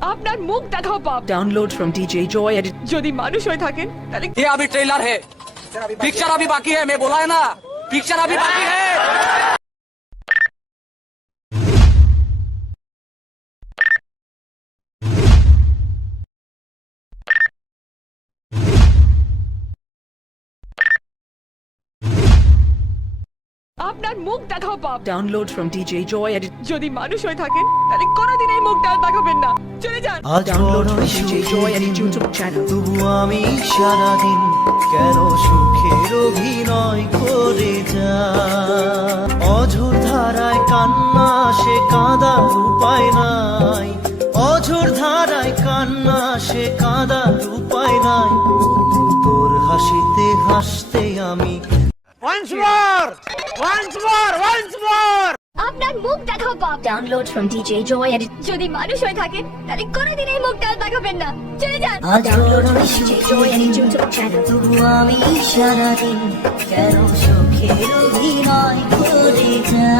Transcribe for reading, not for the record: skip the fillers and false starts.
আপনার মুখ দেখাও পাপ। Download from DJ Joy Edit. যদি মানুষ হয়ে থাকেন তাহলে ये अभी ट्रेलर है, पिक्चर अभी बाकी है। मैं बोला है ना, पिक्चर अभी बाकी है। আপনার মুখ দেখাও পাপ। Download from DJ Joy Edit. যদি মানুষ হয়ে থাকেন তাহলে কোনোদিন এই মুখটা আর দেখাবেন না, চলে যান। আজ Download from বড় DJ Joy Edit YouTube channel. তবু আমি সারাদিন কেন সুখের অভিনয় করে যা অঝোর ধারায় কান্না সে কাঁদার উপায় নাই, অঝোর ধারায় কান্না সে কাঁদার উপায় নাই। তোর হাসিতে হাসতে আমি আপনার মুখ দেখাও পাপ। Download from DJ Joy Edit. যদি মানুষ হয়ে থাকেন তাহলে কোনোদিন এই মুখটা আর দেখাবেন না, চলে যান। Download from DJ Joy Edit YouTube channel. তবু আমি সারাদিন কেন সুখের অভিনয় করে যা